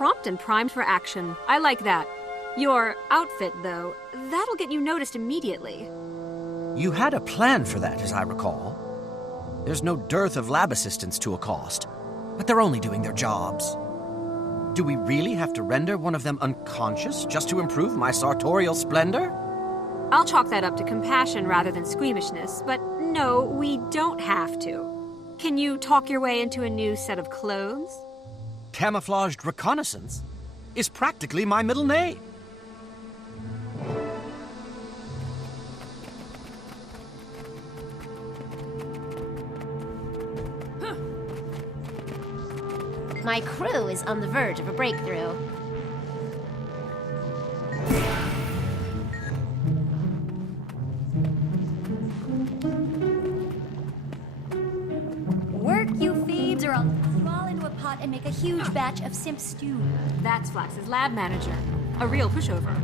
prompt and primed for action. I like that. Your outfit, though, that'll get you noticed immediately. You had a plan for that, as I recall. There's no dearth of lab assistants to accost, but they're only doing their jobs. Do we really have to render one of them unconscious just to improve my sartorial splendor? I'll chalk that up to compassion rather than squeamishness, but no, we don't have to. Can you talk your way into a new set of clothes? Camouflaged reconnaissance is practically my middle name. My crew is on the verge of a breakthrough. Work, you feebs, or I'll crawl into a pot and make a huge batch of simp stew. That's Flax's lab manager. A real pushover.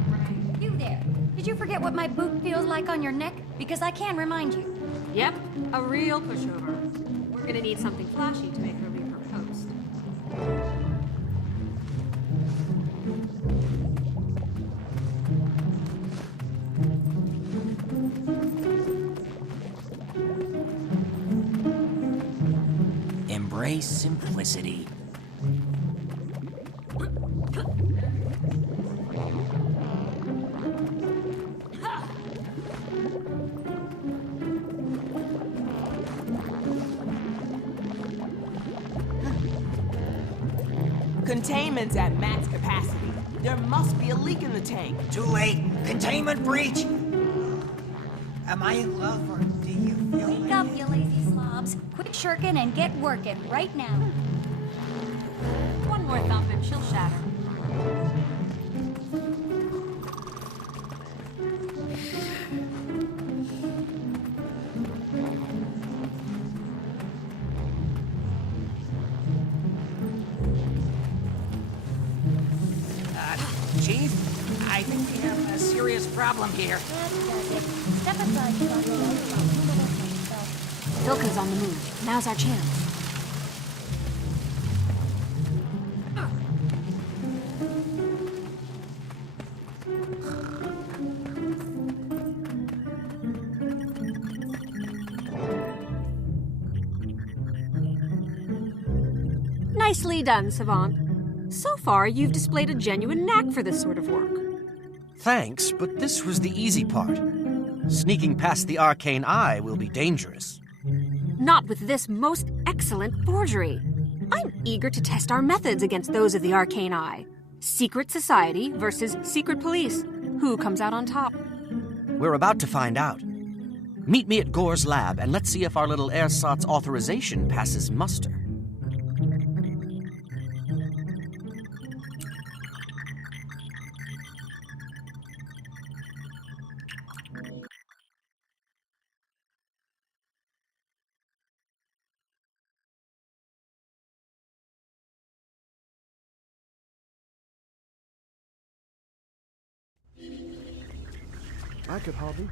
You there. Did you forget what my boot feels like on your neck? Because I can remind you. Yep, a real pushover. We're gonna need something flashy to make her leave her post. Embrace simplicity. Containment's at max capacity. There must be a leak in the tank. Too late. Containment breach. Am I in love or do you feel Wake up, you lazy slobs. Quit shirking and get working right now. One more thump and she'll shatter. Chief? I think we have a serious problem here. That does it. Step aside, you got the Vilka's on the move. Now's our chance. Nicely done, Savant. So far, you've displayed a genuine knack for this sort of work. Thanks, but this was the easy part. Sneaking past the arcane eye will be dangerous. Not with this most excellent forgery. I'm eager to test our methods against those of the arcane eye. Secret society versus secret police. Who comes out on top? We're about to find out. Meet me at Gore's lab, and let's see if our little ersatz authorization passes muster. I could hardly.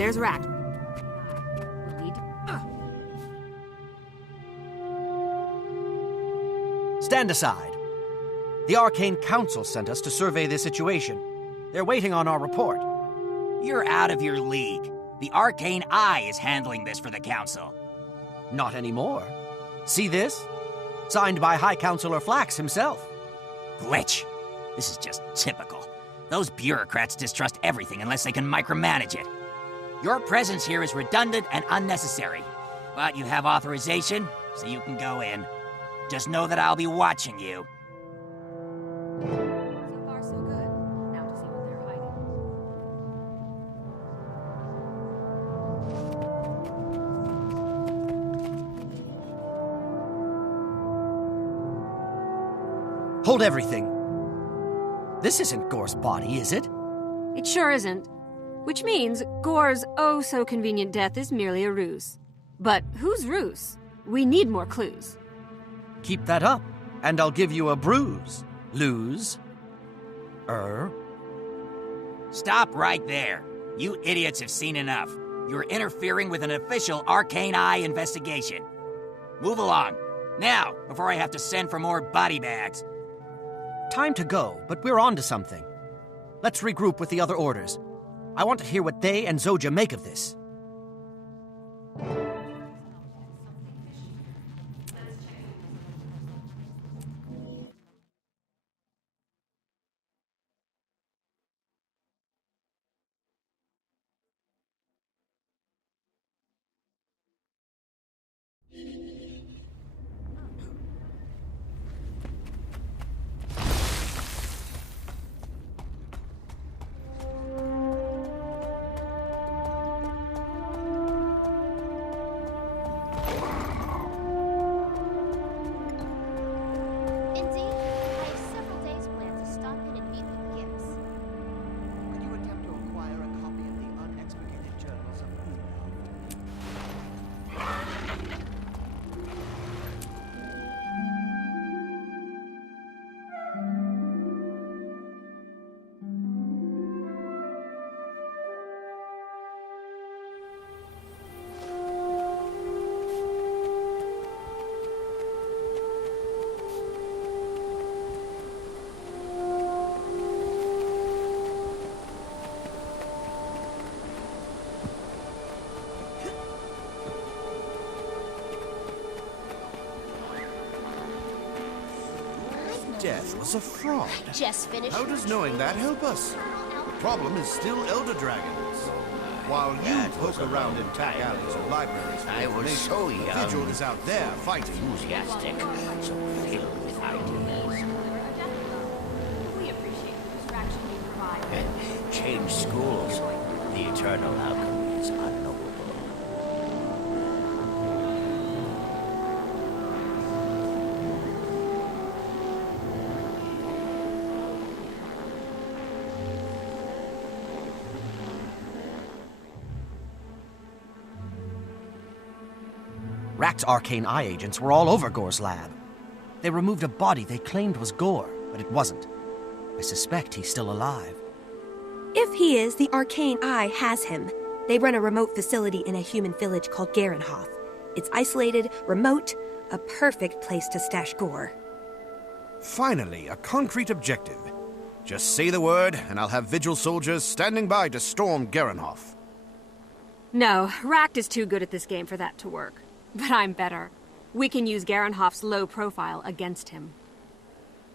There's Rat. Stand aside. The Arcane Council sent us to survey the situation. They're waiting on our report. You're out of your league. The Arcane Eye is handling this for the Council. Not anymore. See this? Signed by High Counselor Flax himself. Glitch. This is just typical. Those bureaucrats distrust everything unless they can micromanage it. Your presence here is redundant and unnecessary. But you have authorization, so you can go in. Just know that I'll be watching you. So far, so good. Now to see what they're hiding. Hold everything. This isn't Gore's body, is it? It sure isn't. Which means Gore's oh-so-convenient death is merely a ruse. But whose ruse? We need more clues. Keep that up, and I'll give you a bruise. Lose. Stop right there. You idiots have seen enough. You're interfering with an official Arcane Eye investigation. Move along. Now, before I have to send for more body bags. Time to go, but we're on to something. Let's regroup with the other orders. I want to hear what they and Zoja make of this. Indeed, I have several days planned to stop in and meet with Gibbs. Could you attempt to acquire a copy of the unexpurgated journals of Death was a fraud. Just finished. How does knowing that help us? The problem is still Elder Dragons. While you poke around in back alleys or libraries for I was information, so the young. Vigil is out there fighting. Enthusiastic, so filled with ideas. We appreciate the distraction you provide. Change schools. The eternal alchemy is unknowable. Rakt's Arcane Eye agents were all over Gore's lab. They removed a body they claimed was Gore, but it wasn't. I suspect he's still alive. If he is, the Arcane Eye has him. They run a remote facility in a human village called Garenhoth. It's isolated, remote, a perfect place to stash Gore. Finally, a concrete objective. Just say the word, and I'll have Vigil soldiers standing by to storm Garenhoth. No, Rakt is too good at this game for that to work. But I'm better. We can use Garenhoff's low profile against him.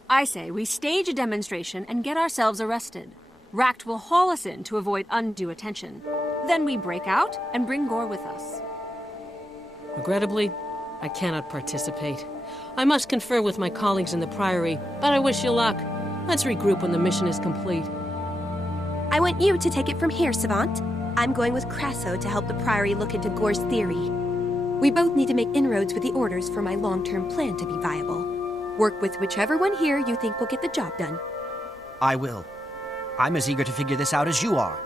I say we stage a demonstration and get ourselves arrested. Rakt will haul us in to avoid undue attention. Then we break out and bring Gore with us. Regrettably, I cannot participate. I must confer with my colleagues in the Priory, but I wish you luck. Let's regroup when the mission is complete. I want you to take it from here, Savant. I'm going with Crasso to help the Priory look into Gore's theory. We both need to make inroads with the orders for my long-term plan to be viable. Work with whichever one here you think will get the job done. I will. I'm as eager to figure this out as you are.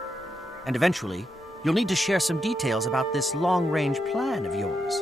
And eventually, you'll need to share some details about this long-range plan of yours.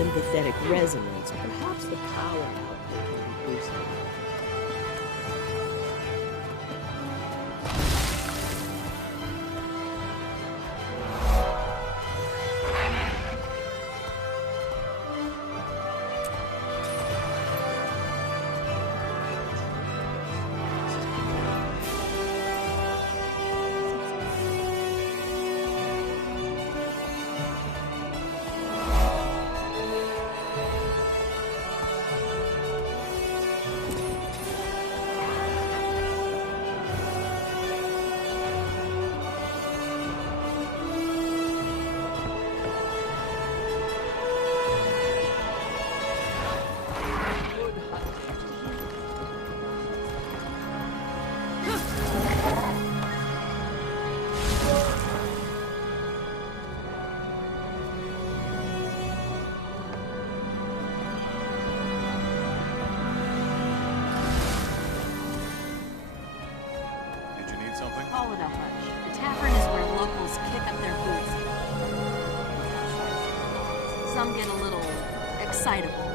sympathetic resonance, perhaps the power output can be boosted. Call it a hunch. The tavern is where locals kick up their boots. Some get a little excitable.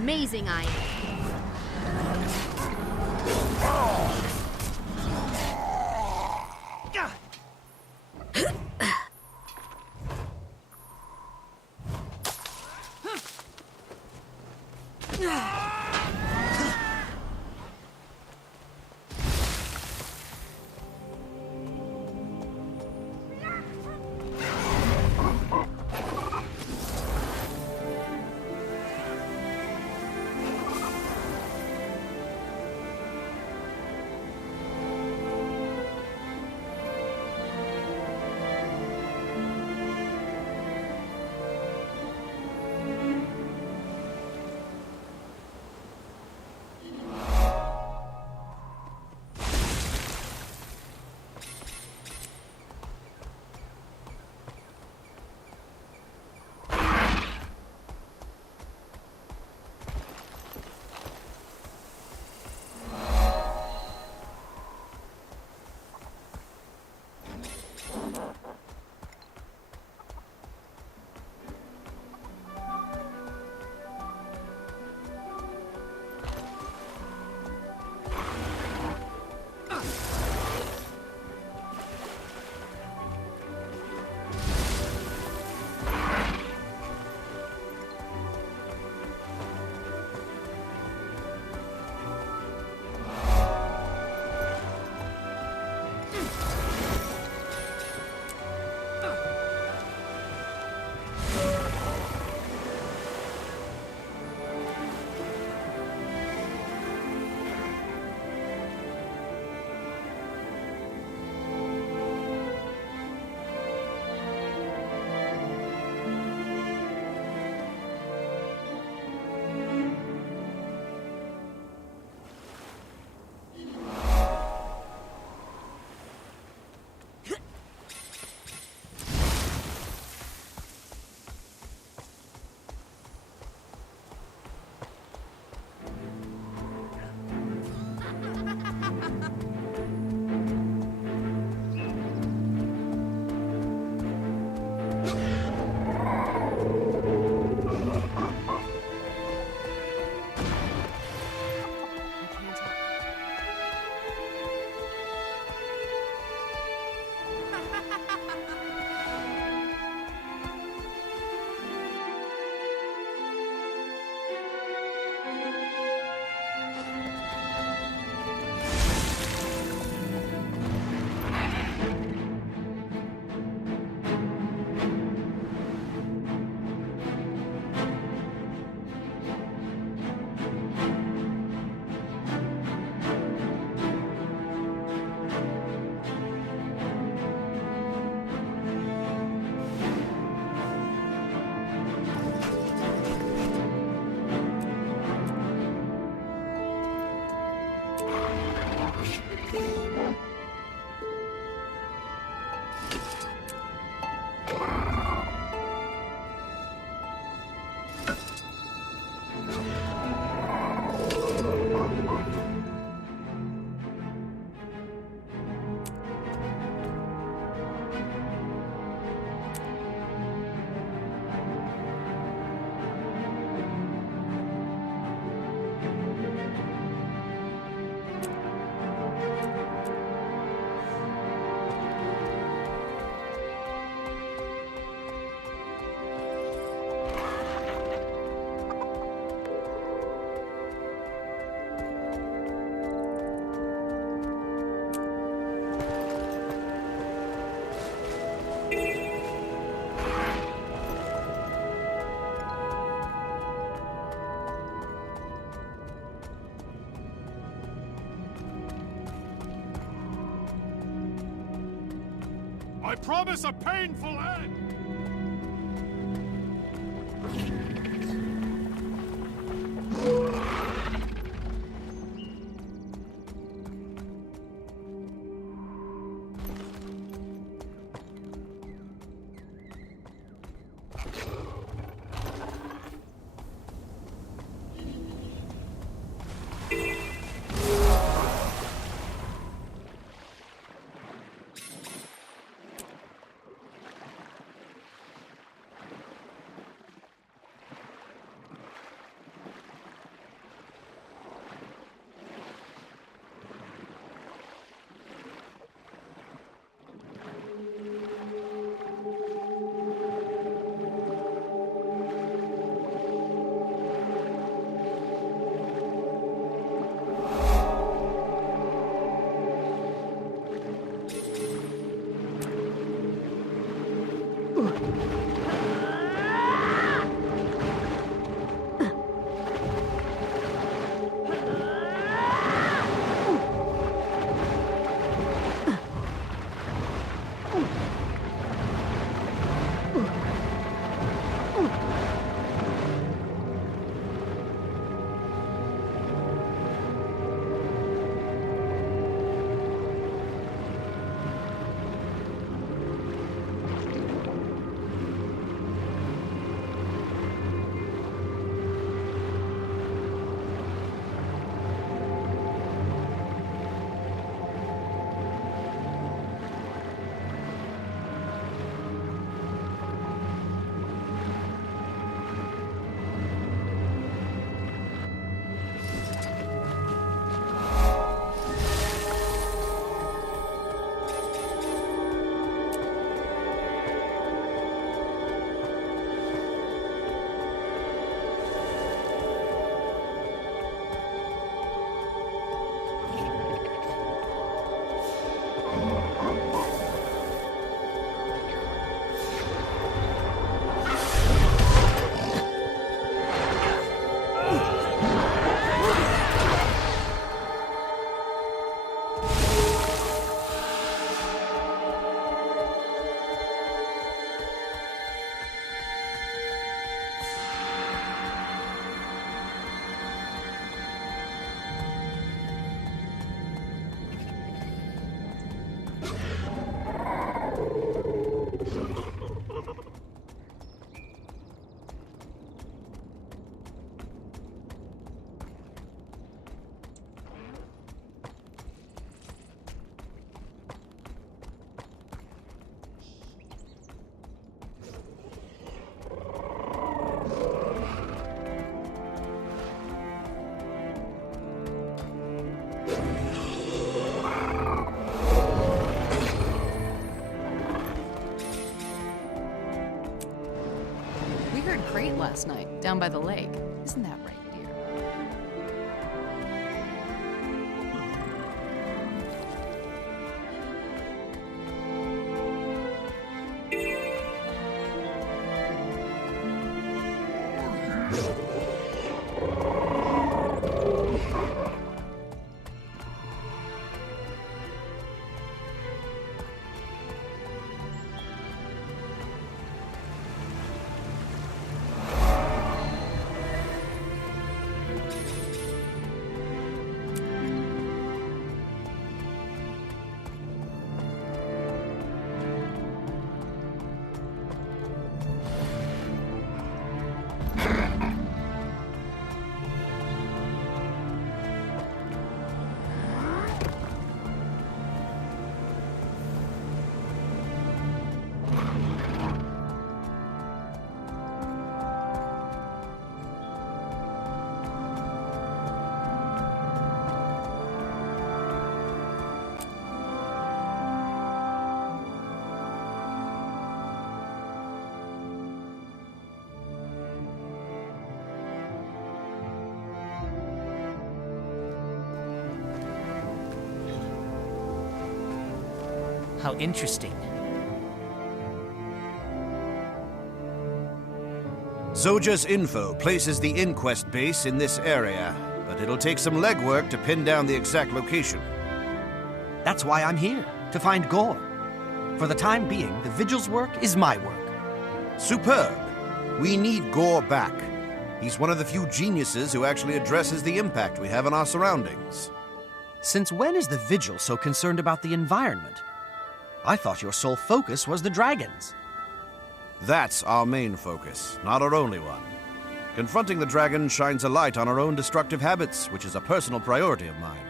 amazing I am. I promise a painful end! crate last night, down by the lake. Isn't that right, dear? How interesting. Zoja's info places the inquest base in this area, but it'll take some legwork to pin down the exact location. That's why I'm here, to find Gore. For the time being, the Vigil's work is my work. Superb. We need Gore back. He's one of the few geniuses who actually addresses the impact we have on our surroundings. Since when is the Vigil so concerned about the environment? I thought your sole focus was the dragons. That's our main focus, not our only one. Confronting the dragon shines a light on our own destructive habits, which is a personal priority of mine.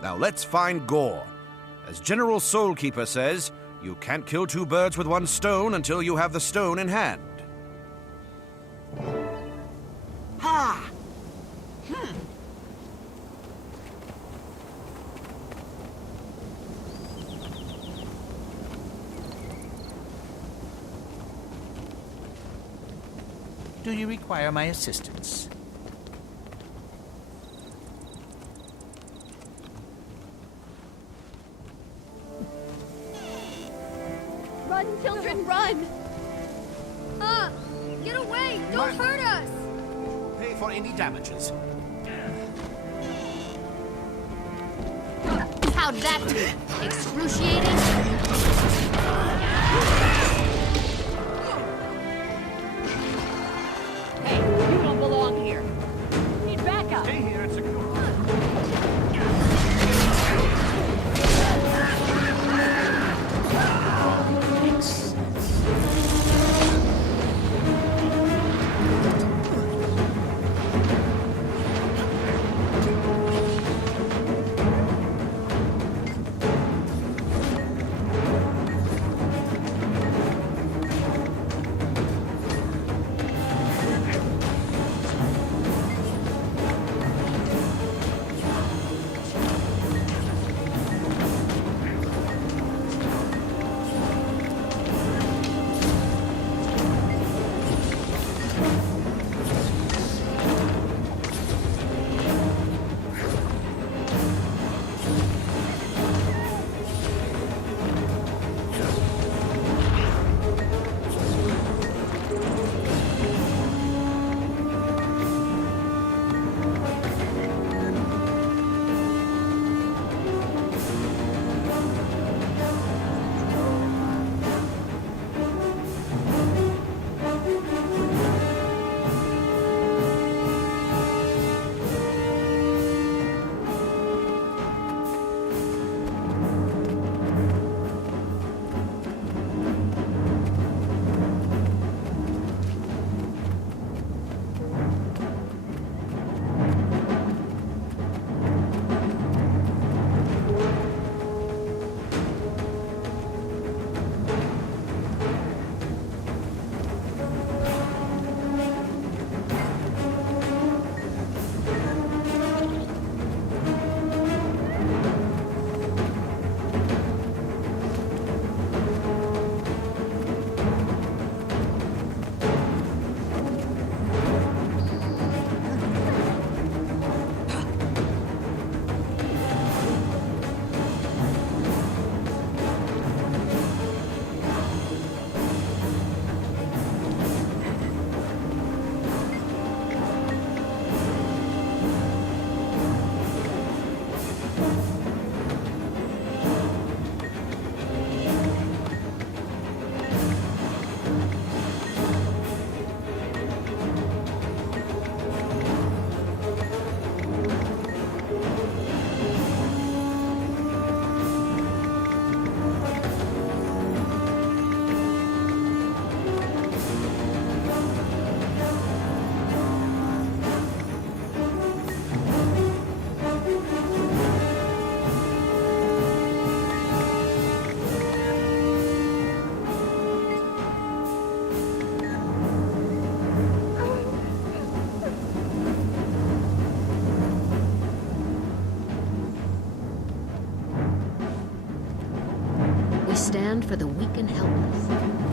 Now let's find Gore. As General Soulkeeper says, you can't kill two birds with one stone until you have the stone in hand. Ha! Do you require my assistance? Run, children, run! Get away! Don't hurt us! Pay for any damages. How'd that do? Excruciating? Hey, you don't belong here. Need backup. Stay here and secure. We stand for the weak and helpless.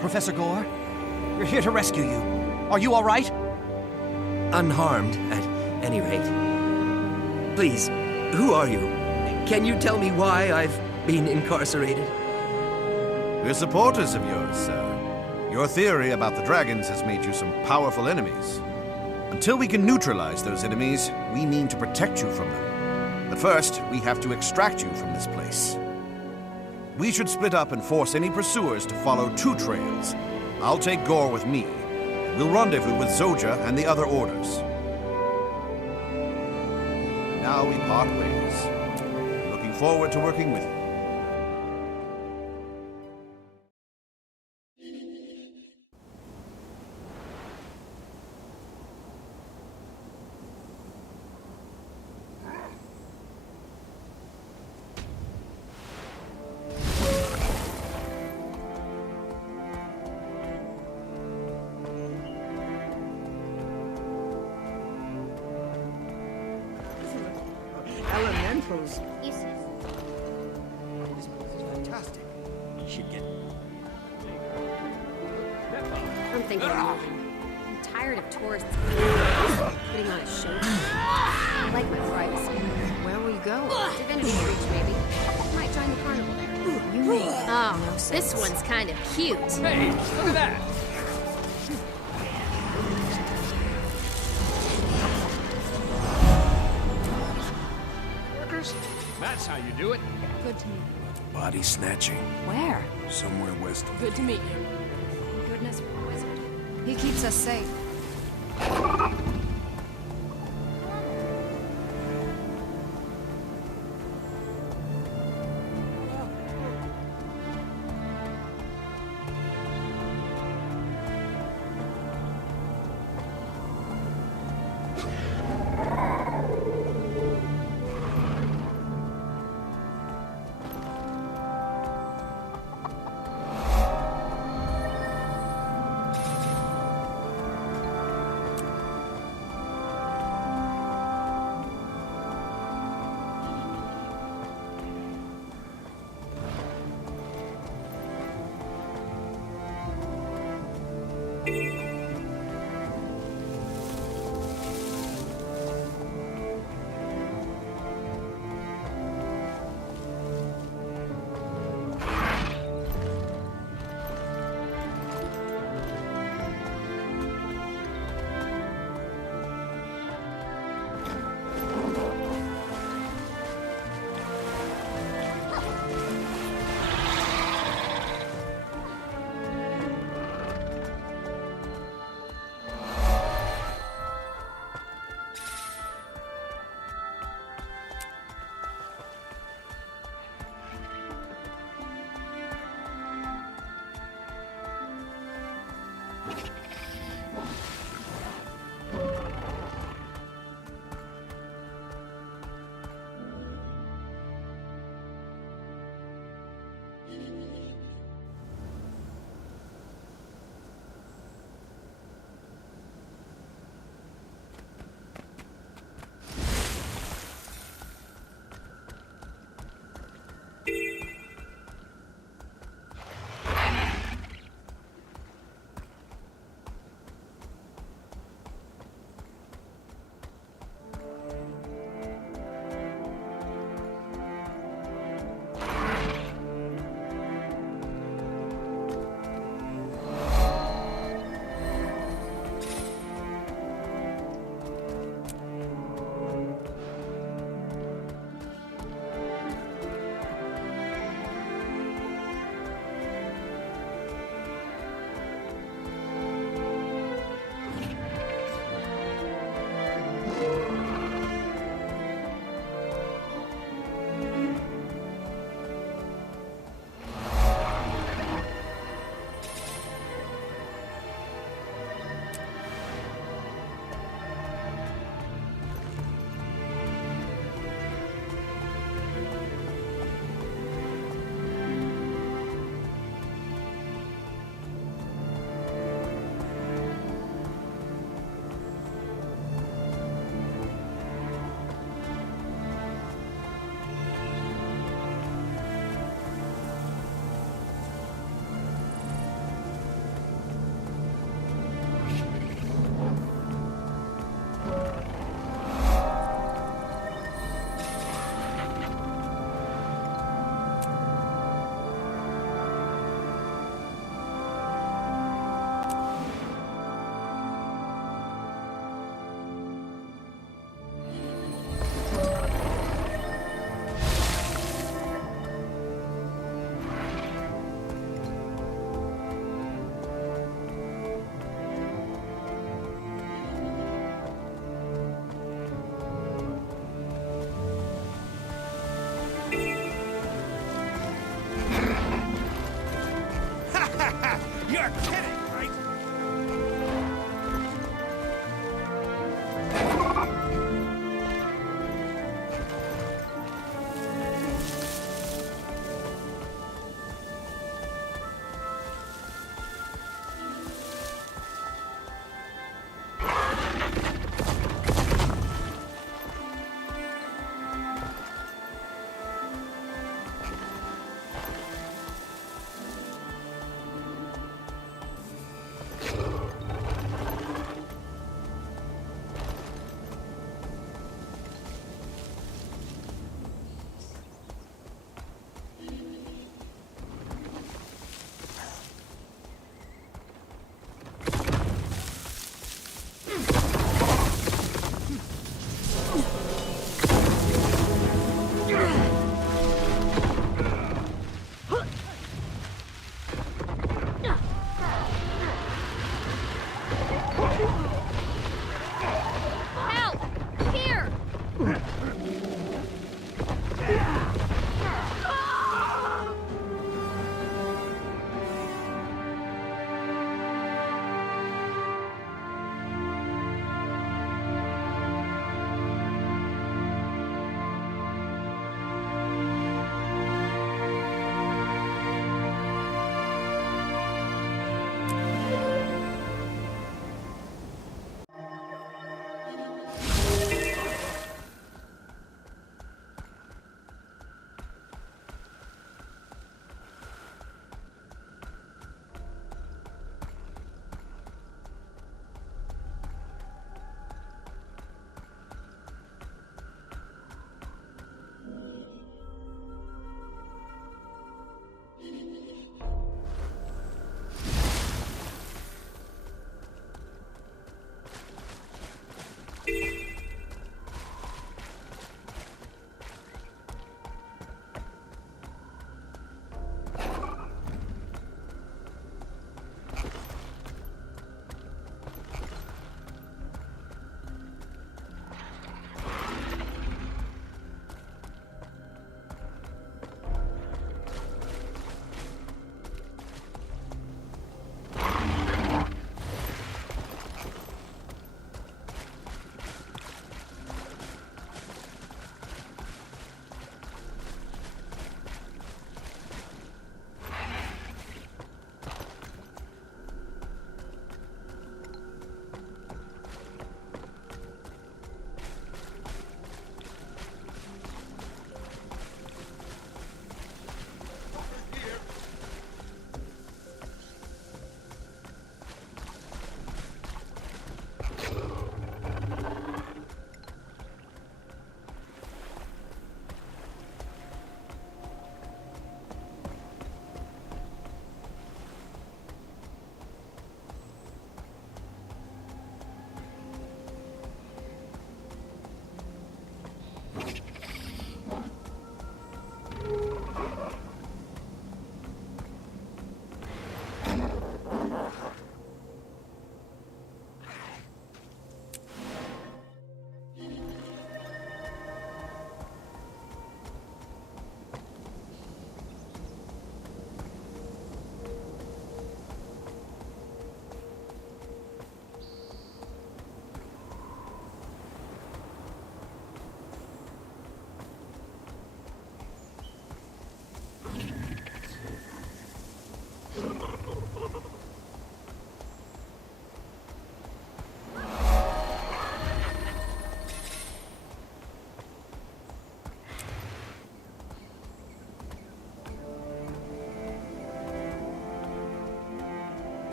Professor Gore, we're here to rescue you. Are you all right? Unharmed, at any rate. Please, who are you? Can you tell me why I've been incarcerated? We're supporters of yours, sir. Your theory about the dragons has made you some powerful enemies. Until we can neutralize those enemies, we mean to protect you from them. But first, we have to extract you from this place. We should split up and force any pursuers to follow two trails. I'll take Gore with me. We'll rendezvous with Zoja and the other orders. Now we part ways. Looking forward to working with you. Elementals. Useless. This place is fantastic. Should get. I'm thinking of moving. I'm tired of tourists putting on a show. I like my privacy. Where will you go? Divinity Reach, maybe. Might join the carnival there. You mean? Oh, this one's kind of cute. Hey, look at that! Workers? That's how you do it. Good to meet Body snatching. you. Where? Somewhere west of... Good to meet you. Thank goodness for a wizard. He keeps us safe.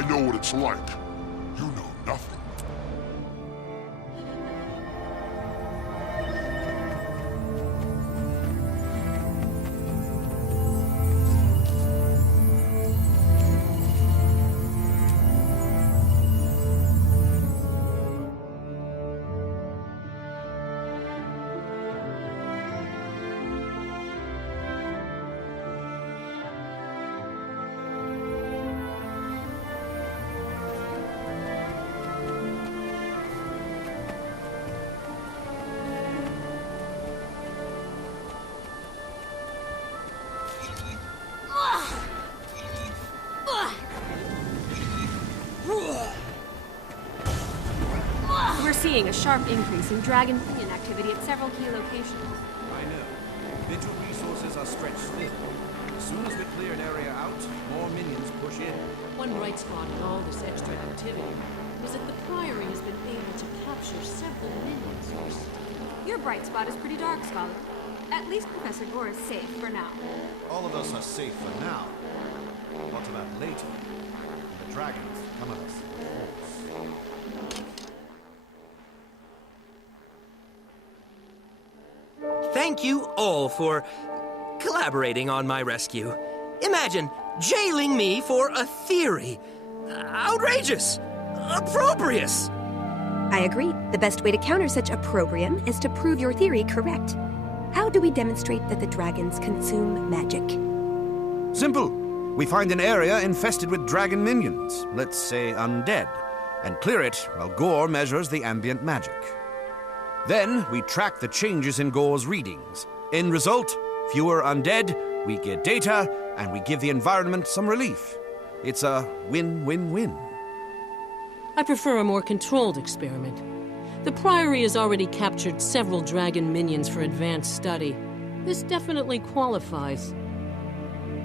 I know what it's like. You know nothing. seeing a sharp increase in dragon minion activity at several key locations. I know. Vigil resources are stretched thin. As soon as we clear an area out, more minions push in. One bright spot in all this extra activity is that the Priory has been able to capture several minions. Your bright spot is pretty dark, Scholar. At least Professor Gore is safe for now. All of us are safe for now. What about later? When the dragons come at us in force. Thank you all for collaborating on my rescue. Imagine jailing me for a theory. Outrageous! Opprobrious! I agree. The best way to counter such opprobrium is to prove your theory correct. How do we demonstrate that the dragons consume magic? Simple. We find an area infested with dragon minions, let's say undead, and clear it while Gore measures the ambient magic. Then we track the changes in Gore's readings. End result, fewer undead, we get data, and we give the environment some relief. It's a win-win-win. I prefer a more controlled experiment. The Priory has already captured several dragon minions for advanced study. This definitely qualifies.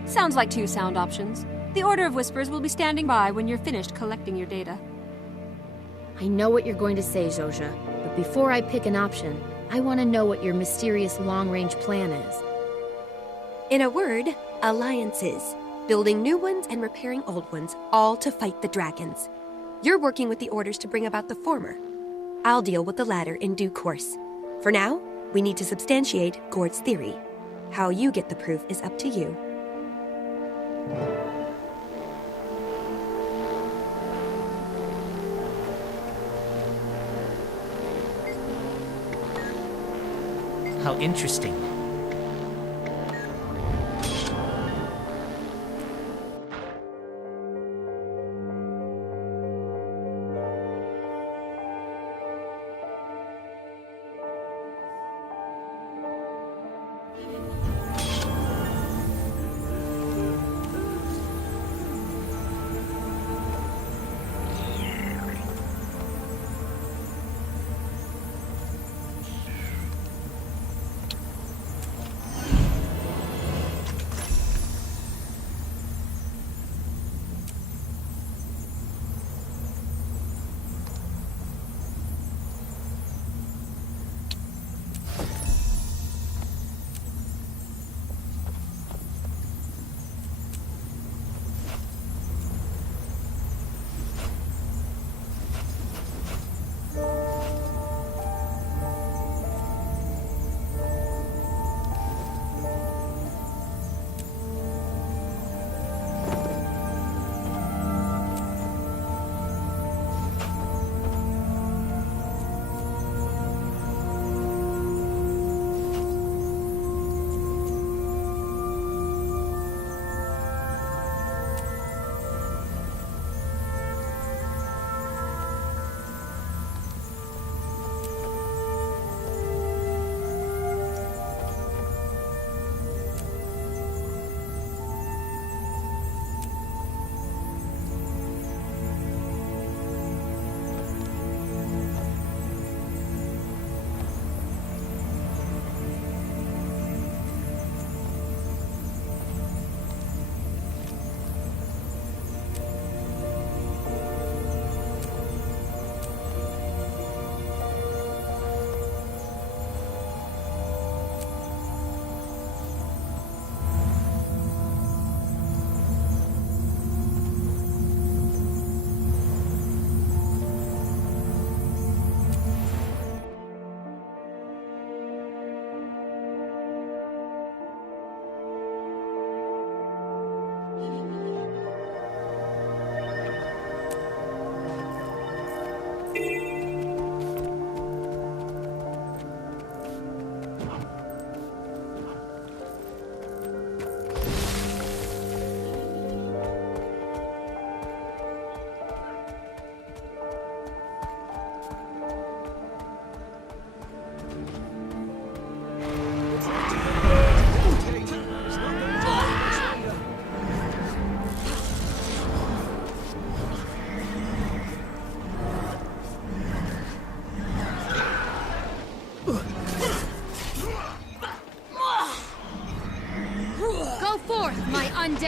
Sounds like two sound options. The Order of Whispers will be standing by when you're finished collecting your data. I know what you're going to say, Zhozha, but before I pick an option, I want to know what your mysterious long-range plan is. In a word, alliances. Building new ones and repairing old ones, all to fight the dragons. You're working with the Orders to bring about the former. I'll deal with the latter in due course. For now, we need to substantiate Gore's theory. How you get the proof is up to you. How interesting.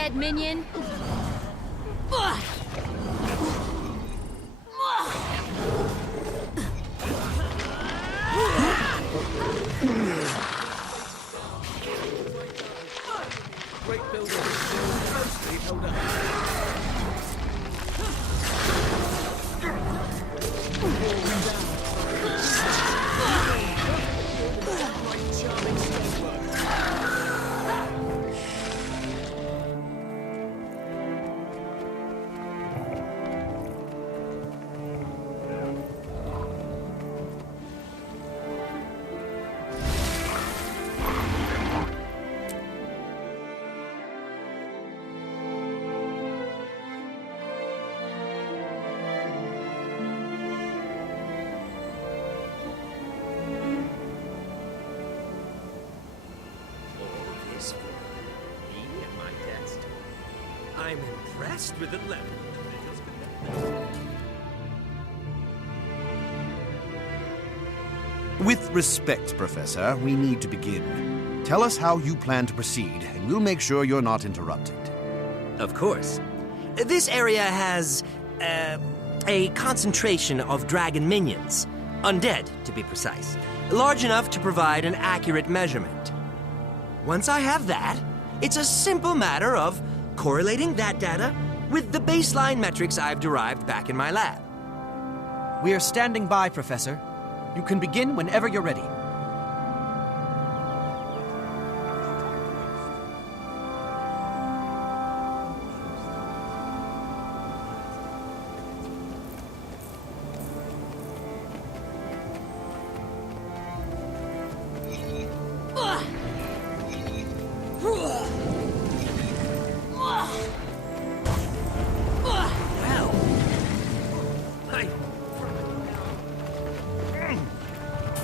dead minion. Great building. Mostly held up. I'm impressed with the level. With respect, Professor, we need to begin. Tell us how you plan to proceed, and we'll make sure you're not interrupted. Of course. This area has, a concentration of dragon minions. Undead, to be precise. Large enough to provide an accurate measurement. Once I have that, it's a simple matter of correlating that data with the baseline metrics I've derived back in my lab. We are standing by, Professor. You can begin whenever you're ready.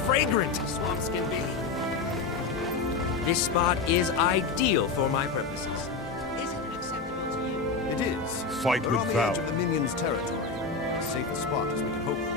Fragrant swamps can be. This spot is ideal for my purposes. Is it acceptable to you? It is. Fight We're with on the valor. edge of the minions' territory. As safe a spot as we can hope for.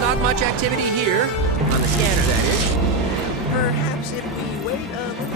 Not much activity here, on the scanner that is. Perhaps if we wait a little.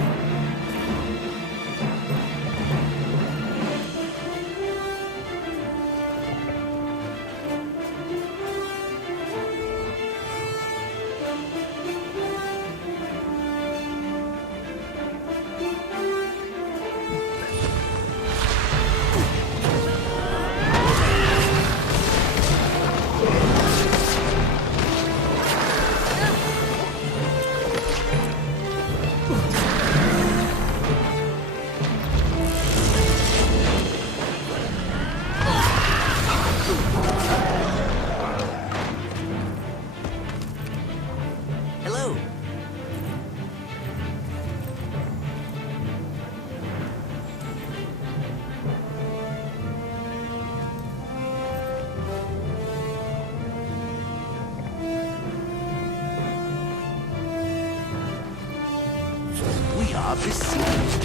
Hello. We are besieged.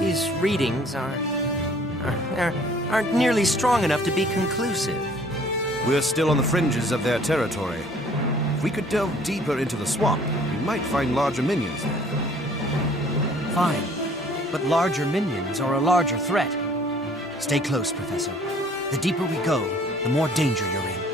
These readings aren't nearly strong enough to be conclusive. We're still on the fringes of their territory. If we could delve deeper into the swamp, we might find larger minions there. Fine. But larger minions are a larger threat. Stay close, Professor. The deeper we go, the more danger you're in.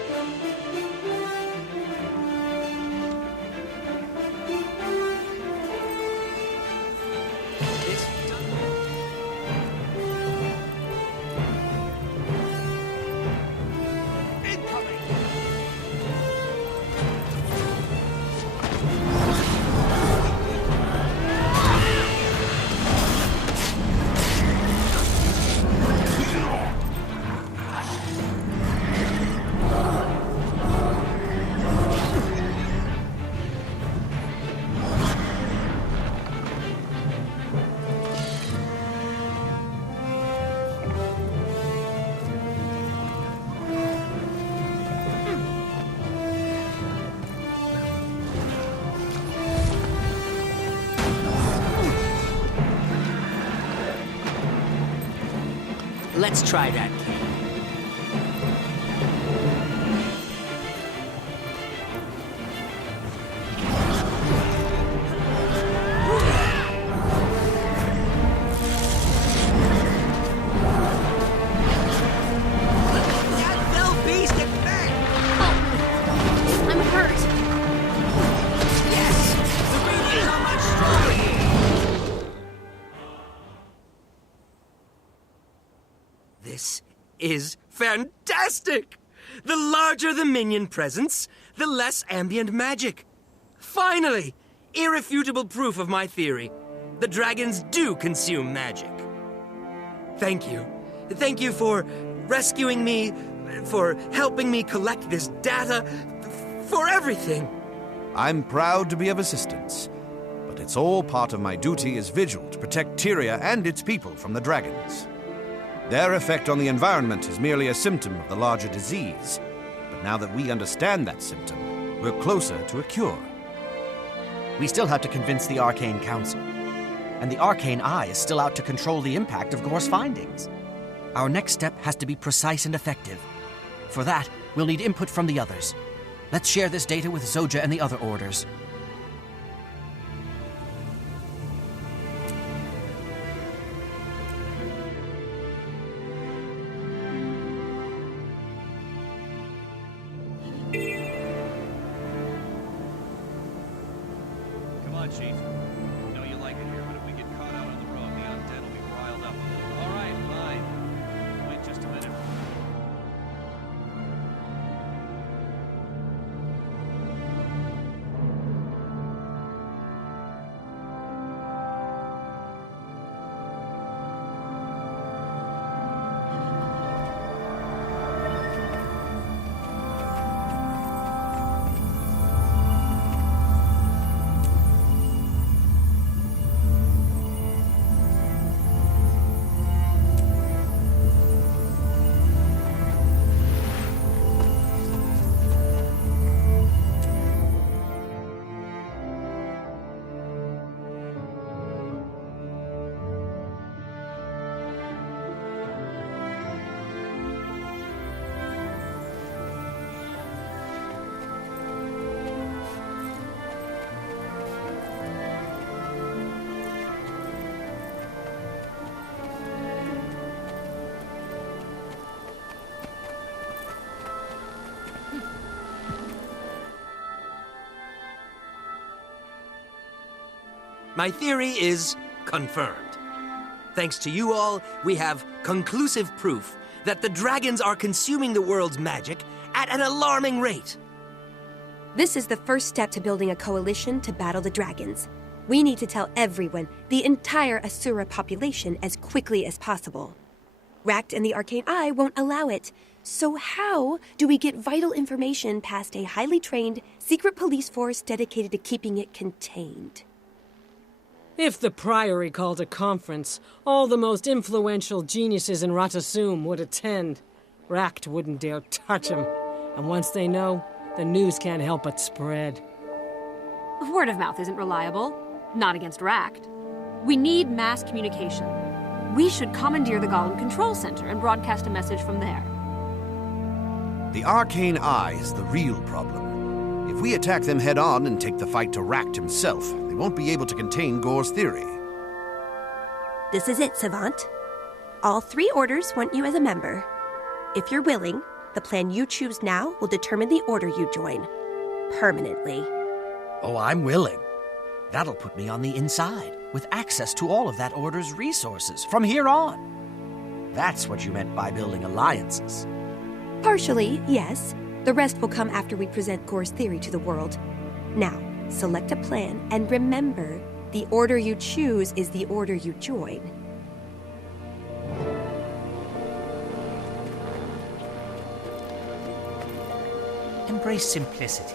Let's try that. This is fantastic! The larger the minion presence, the less ambient magic. Finally! Irrefutable proof of my theory. The dragons do consume magic. Thank you. Thank you for rescuing me, for helping me collect this data, for everything. I'm proud to be of assistance, but it's all part of my duty as vigil to protect Tyria and its people from the dragons. Their effect on the environment is merely a symptom of the larger disease. But now that we understand that symptom, we're closer to a cure. We still have to convince the Arcane Council. And the Arcane Eye is still out to control the impact of Gore's findings. Our next step has to be precise and effective. For that, we'll need input from the others. Let's share this data with Zoja and the other orders. Come on, Chief. I know you like it here, but if we get caught out on the road, the undead will be riled up. All right, fine. Wait just a minute. My theory is confirmed. Thanks to you all, we have conclusive proof that the dragons are consuming the world's magic at an alarming rate. This is the first step to building a coalition to battle the dragons. We need to tell everyone, the entire Asura population, as quickly as possible. Ract and the Arcane Eye won't allow it. So how do we get vital information past a highly trained, secret police force dedicated to keeping it contained? If the Priory called a conference, all the most influential geniuses in Ratasum would attend. Ract wouldn't dare touch them. And once they know, the news can't help but spread. Word of mouth isn't reliable. Not against Ract. We need mass communication. We should commandeer the Golem Control Center and broadcast a message from there. The Arcane Eye is the real problem. If we attack them head-on and take the fight to Racht himself, they won't be able to contain Gore's theory. This is it, Savant. All 3 orders want you as a member. If you're willing, the plan you choose now will determine the order you join. Permanently. Oh, I'm willing. That'll put me on the inside, with access to all of that order's resources from here on. That's what you meant by building alliances. Partially, yes. The rest will come after we present Gore's theory to the world. Now, select a plan, and remember, the order you choose is the order you join. Embrace simplicity.